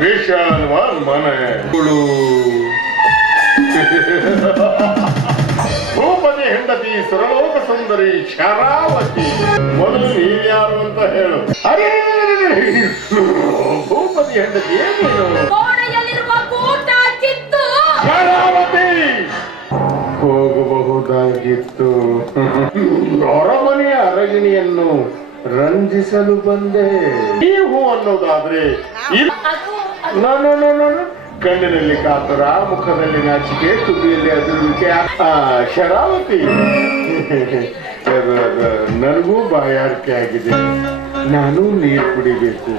ವಿಶಾಲವಾದ ಮನೆ. ಭೂಪತಿ ಹೆಂಡತಿ ಸುರಲೋಕ ಸುಂದರಿ ಶರಾವತಿ. ಮೊದಲು ನೀವ್ಯಾರು ಅಂತ ಹೇಳು. ಅರೇ ಭೂಪತಿ ಹೆಂಡತಿ ಕಿತ್ತು. ಶರಾವತಿ. ಹೋಗಬಹುದಾಗಿತ್ತು. ಅರಮನೆಯ ಅರಗಿಣಿಯನ್ನು ರಂಜಿಸಲು ಬಂದೆ. ನೀವು ಅನ್ನೋದಾದ್ರೆ ನಾನು no, no, no, no, no. ಕಣ್ಣಿನಲ್ಲಿ ಕಾತುರ ಮುಖದಲ್ಲಿ ನಾಚಿಕೆ ತುದಿಯಲ್ಲಿ ಅದುರುವಿಕೆ ಶರಾವತಿ. ನನಗೂ ಬಾಯಾರಿಕೆ ಆಗಿದೆ. ನಾನು ನೀರು ಕುಡಿಬೇಕು.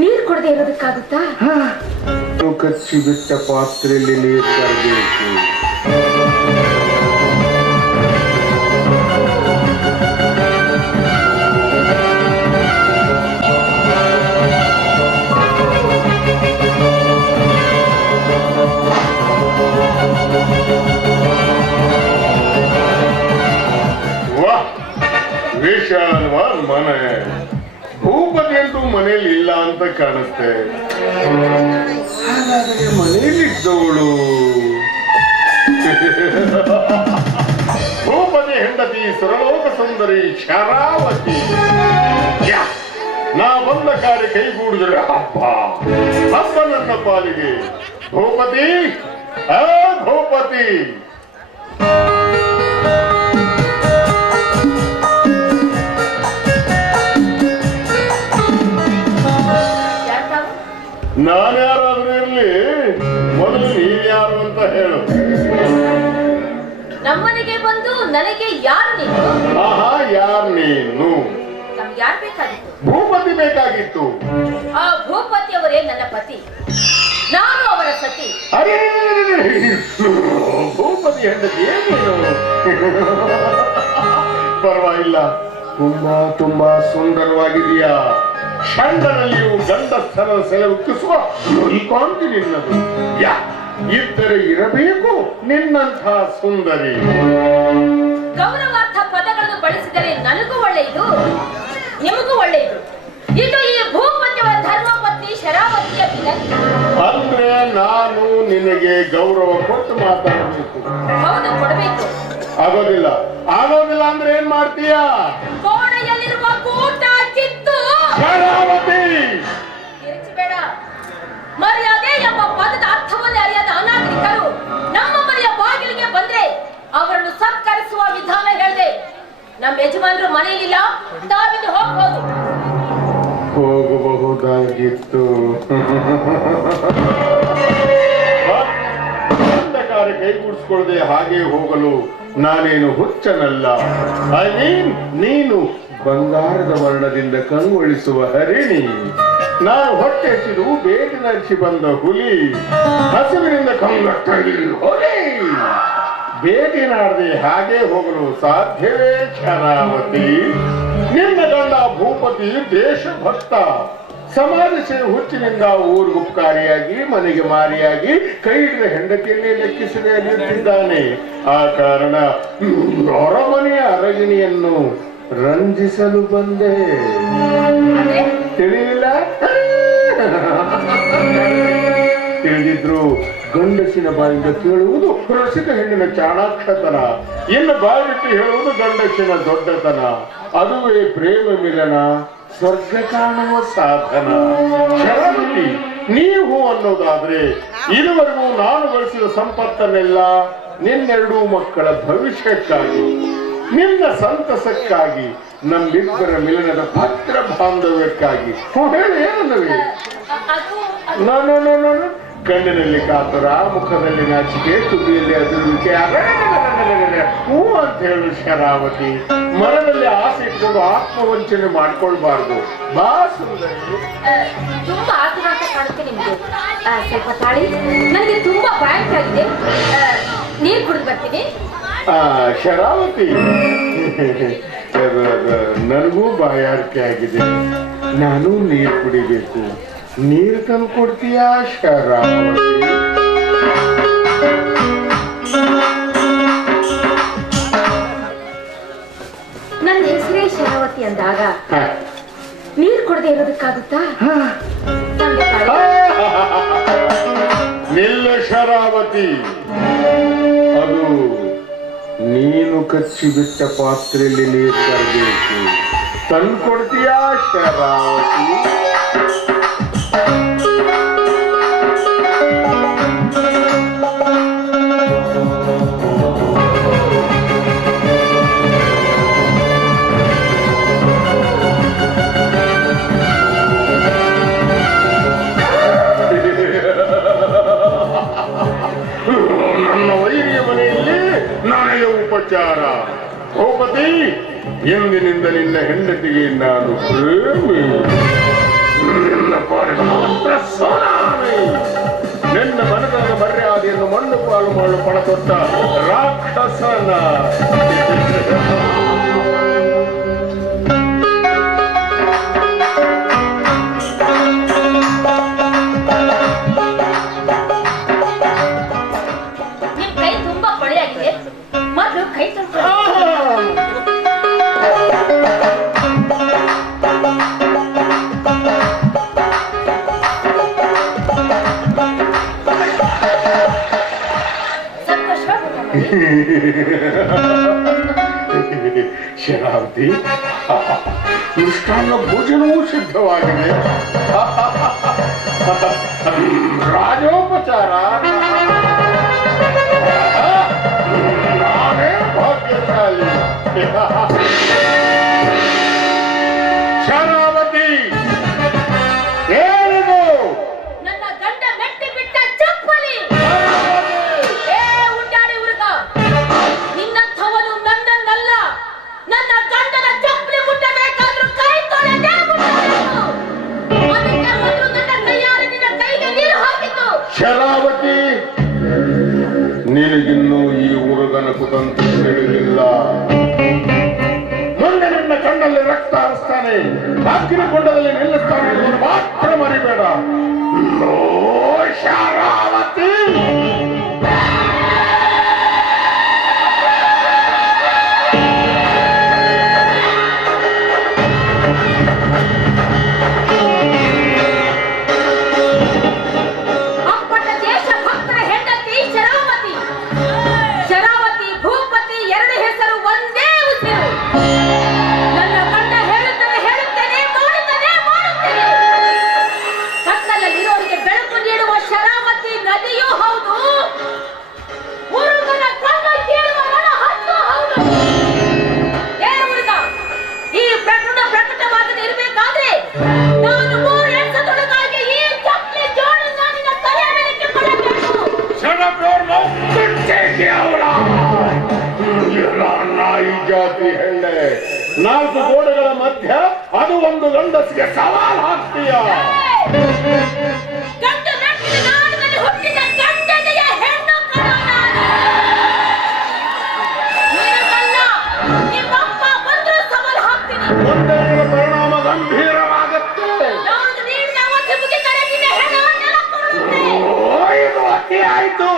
ನೀರು ಕುಡದೆ ಇರೋದಕ್ಕಾಗುತ್ತಾ? ನಾನು ಕಚ್ಚಿ ಬಿಟ್ಟ ಪಾತ್ರೆಯಲ್ಲಿ ನೀರು ತರಬೇಕು. ಅಂತ ಕಾಣುತ್ತೆ. ಹಾಗಾದರೆ ಮನೆಯಲ್ಲಿದ್ದವಳು. ಭೂಪತಿ ಹೆಂಡತಿ, ಸುರಲೋಕ ಸುಂದರಿ ಶರಾವತಿ! ನಾ ಬಂದ ಕಾರ್ಯ ಕೈಗೂಡಿದ್ರೆ ಹಬ್ಬ. ಹಬ್ಬ ನನ್ನ ಪಾಲಿಗೆ. ಭೂಪತಿ ಭೂಪತಿ. ನನಗೆ ಯಾರು ನೀನು? ಆಹಾ ಯಾರ್ ನೀನು? ನಮ್ಗೆ ಯಾರು ಬೇಕಾಗಿತ್ತು? ಭೂಪತಿ ಬೇಕಾಗಿತ್ತು. ಆ ಭೂಪತಿ ಅವರೇ ನನ್ನ ಪತಿ. ನಾನು ಅವರ ಸತಿ. ಅರೇ ಭೂಪತಿ ಹೆಂಡತಿ ಪರವಾಗಿಲ್ಲ. ತುಂಬಾ ತುಂಬಾ ಸುಂದರವಾಗಿದೆಯಾ ಕಂಡರಲ್ಲಿಯೂ ಗಂಡಸ್ಥರ ಸೆಲವುಕ್ಕಿಸುವ ಕಾಂತಿ ನಿನ್ನದು. ಯಾ ಇದ್ದರೆ ಇರಬೇಕು ನಿನ್ನಂಥ ಸುಂದರಿ. ಗೌರವಾರ್ಥ ಪದಗಳನ್ನು ಬಳಸಿದರೆ ನನಗೂ ಒಳ್ಳೆಯದು ನಿಮಗೂ ಒಳ್ಳೆಯದು. ಇದು ಈ ಭೂಪತಿಯ ಧರ್ಮಪತ್ನಿ ಶರಾವತಿಯ ವಿನಂತಿ. ಅಂದ್ರೆ ನಾನು ನಿನಗೆ ಗೌರವ ಕೊಟ್ಟು ಮಾತಾಡಬೇಕು. ಹೌದು ಕೊಡಬೇಕು. ಆಗೋದಿಲ್ಲ. ಆಗೋದಿಲ್ಲ ಅಂದ್ರೆ ಏನ್ ಮಾಡ್ತೀಯಾ? ಕೋಣೆಯಲ್ಲಿರುವ ಕೂಟ ಕಿತ್ತು. ಶರಾವತಿ! ಕಿರಿಚಬೇಡ ಮರ್ಯಾದೆ ಎಂಬ ಪದದ ಅರ್ಥವನ್ನೇ ಅರಿಯದ ಅನಾಗರಿಕರು ಅವರನ್ನು ಸತ್ಕರಿಸುವ ವಿಧಾನ ಹೇಳಿದೆ. ನಮ್ಮ ಯಜಮಾನರು ಮನೆಯಲ್ಲಿಲ್ಲ, ತಾವಿನ್ನು ಹೋಗ್ಬೋದು. ಹೋಗಬಹುದಾಗಿತ್ತು. ಕಾರ್ಯ ಕೈಗೂಡಿಸ್ಕೊಳ್ಳದೆ ಹಾಗೆ ಹೋಗಲು ನಾನೇನು ಹುಚ್ಚನಲ್ಲ. ಐ ಮೀನ್ ನೀನು ಬಂಗಾರದ ವರ್ಣದಿಂದ ಕಂಗೊಳಿಸುವ ಹರಿಣಿ. ನಾನು ಹೊಟ್ಟೆ ಹಸಿದು ಬೇಟೆ ನಡೆಸಿ ಬಂದ ಹುಲಿ. ಹಸುವಿನಿಂದ ಕಂಗೊಟ್ಟಿ ಹೊಲಿ ಭೇಟಿನಾಡದೆ ಹಾಗೆ ಹೋಗಲು ಸಾಧ್ಯವೇ ಶರಾವತಿ ನಿನ್ನ ಗಂಡ ಭೂಪತಿ ದೇಶಭಕ್ತ. ಸಮಾಜ ಸೇವೆ ಹುಚ್ಚಿನಿಂದ ಉಪಕಾರಿಯಾಗಿ ಮನೆಗೆ ಮಾರಿಯಾಗಿ ಕೈ ಹಿಡಿದ ಹೆಂಡತಿಯನ್ನೇ ಲೆಕ್ಕಿಸದೆ ನಿಂತಿದ್ದಾನೆ. ಆ ಕಾರಣ ಅರಮನೆಯ ಅರಗಿಣಿಯನ್ನು ರಂಜಿಸಲು ಬಂದೆ. ತಿಳಿಯಿಲ್ಲ ತಿಳಿದಿದ್ರು. ಗಂಡಸಿನ ಬಾಯಿಂದ ಕೇಳುವುದು ರಸಿಕ ಹೆಣ್ಣಿನ ಚಾಣಾಕ್ಷತನ. ಇನ್ನು ಬಾಯಿಟ್ಟು ಹೇಳುವುದು ಗಂಡಸಿನ ದೊಡ್ಡತನ. ಅದುವೇ ಪ್ರೇಮ ಮಿಲನ ಸ್ವರ್ಗ ಕಾಣುವ ಸಾಧನ. ನೀವು ಅನ್ನೋದಾದ್ರೆ ಇದುವರೆಗೂ ನಾನು ಗಳಿಸಿದ ಸಂಪತ್ತನ್ನೆಲ್ಲ ನಿನ್ನೆರಡೂ ಮಕ್ಕಳ ಭವಿಷ್ಯಕ್ಕಾಗಿ ನಿನ್ನ ಸಂತಸಕ್ಕಾಗಿ ನಮ್ಮಿಬ್ಬರ ಮಿಲನದ ಭದ್ರ ಬಾಂಧವ್ಯಕ್ಕಾಗಿ. ಹೇಳಿ ಹೇಳು ನಾನು ಕಣ್ಣಿನಲ್ಲಿ ಕಾತರ ಮುಖದಲ್ಲಿ ನಾಚಿಕೆ ತುದಿಯಲ್ಲಿ ಅದಿರುವಿಕೆ. ಹೂ ಅಂತ ಹೇಳು ಶರಾವತಿ. ಮನದಲ್ಲಿ ಆಸೆ ಇಟ್ಕೊಂಡು ಆತ್ಮವಂಚನೆ ಮಾಡ್ಕೊಳ್ಬಾರ್ದು. ಬಾ ಸುಂದರಿ. ಆ, ತುಂಬಾ ಆತುರ ಅಂತ ಕಾಣುತ್ತೆ ನಿಮ್ಗೆ. ಸ್ವಲ್ಪ ತಾಳಿ. ನನಗೆ ತುಂಬಾ ಭಯಂಕರ ಆಗಿದೆ. ಆ, ನೀರ್ ಕುಡಿದು ಬರ್ತೀನಿ. ಶರಾವತಿ. ನನಗೂ ಬಾಯಾರಿಕೆ ಆಗಿದೆ. ನಾನು ನೀರು ಕುಡಿಬೇಕು. ನೀರು ತಂದು ಕೊಡ್ತೀಯ ಶರಾವತಿ? ನನ್ನ ಹೆಸರೇ ಶರಾವತಿ ಅಂದಾಗ ನೀರು ಕೊಡದೆ ಇರೋದಕ್ಕಾಗುತ್ತಾ? ತಂದೆ ನಿಲ್ಲ ಶರಾವತಿ. ಅದು ನೀನು ಕಚ್ಚಿಬಿಟ್ಟ ಪಾತ್ರೆಯಲ್ಲಿ ನೀರು ತರಬೇಕು. ತಂದು ಕೊಡ್ತೀಯ ಶರಾವತಿ? ಉಪಚಾರ. ಎಂದಿನಿಂದ ನಿನ್ನ ಹೆಂಡತಿಗೆ ನಾನು ಪ್ರೇಮಿ. ನಿನ್ನ ಪಾಲಿನ ಮಾತ್ರ ಸುನಾಮಿ. ನಿನ್ನ ಮರ್ಯಾದೆಯನ್ನು ಮಣ್ಣು ಪಾಲು ಮಾಡಲು ಪಣ ರಾಕ್ಷಸನ. ಶರಾವತಿ ಮೃಷ್ಟಾನ್ನ ಭೋಜನವೂ ಸಿದ್ಧವಾಗಿದೆ ರಾಜೋಪಚಾರ ನಿಲ್ಲಿಸ್ತಾನೆ ಅಗ್ನಿಕೊಂಡದಲ್ಲಿ ನಿಲ್ಲಿಸ್ತಾನೆ ಮಾತ್ರ ಮಾರಿಯ ಪರಿಣಾಮ ಗಂಭೀರವಾಗುತ್ತೆ. ಓ ಆಯಿತು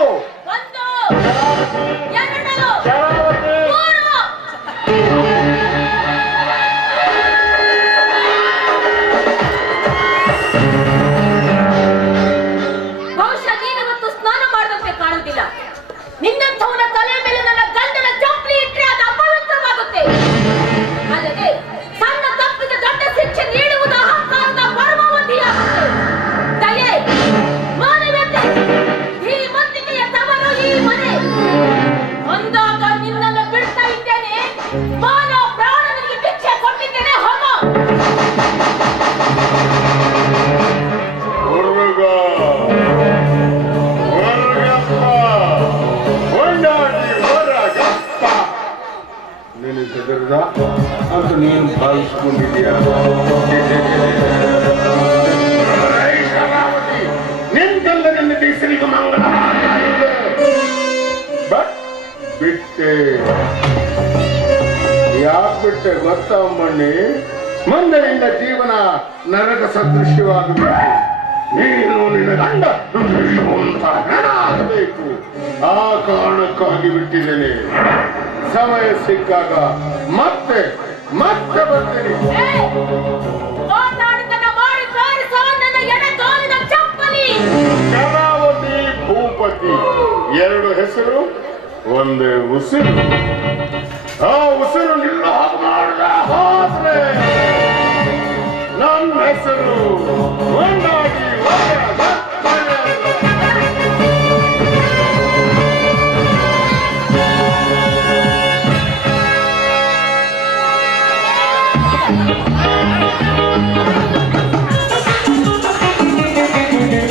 ಹೆಸರಿಗೆ ಬಿಟ್ಟೆ ಯಾಕೆ ಬಿಟ್ಟೆ ಗೊತ್ತಾ ಮಣ್ಣಿ ಜೀವನ ನರಕ ಸದೃಶ್ಯವಾಗಬೇಕು ನೀನು ನಿನ್ನ ಗಂಡ ಆಗಬೇಕು ಆ ಕಾರಣಕ್ಕಾಗಿ ಬಿಟ್ಟಿದ್ದೇನೆ. ಸಮಯ ಸಿಕ್ಕಾಗ ಮತ್ತೆ ಮತ್ತೆ ಬರ್ತೀನಿ. ಒಂದು ಉಸಿರು. ಆ ಉಸಿರು ನಿಲ್ಲೋ ಹಾಗೆ ಮಾಡಿದ ನಮ್ಮ ಹೆಸರು